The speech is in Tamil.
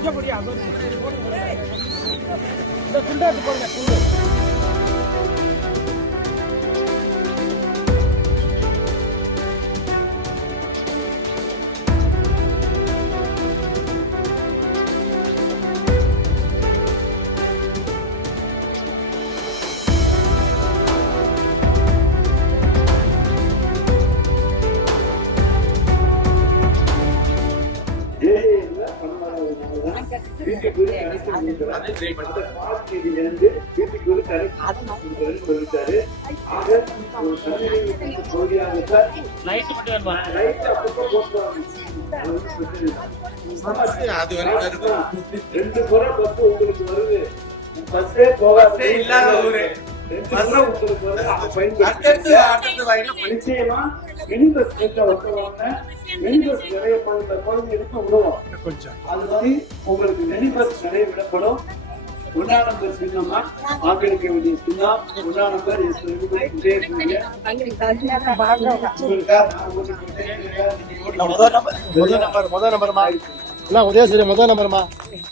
ரெண்டு முறை பஸ் உங்களுக்கு வருது, பஸ்ஸே போகாதே இல்லாத ஊரு நிச்சயமா மினி பஸ் வந்தவங்க மினி பஸ் நிறைய குழந்தைகளுக்கு விடுவோம். அது மாதிரி உங்களுக்கு மினி பஸ் நிறைய விடப்படும். 1ஆம் நம்பர் சின்னமா வாக்களிக்க வேண்டிய சின்னம் 1ஆம் நம்பர் முதல் நம்பர் முதல் நம்பர்மா, முதல் நம்பர்மா.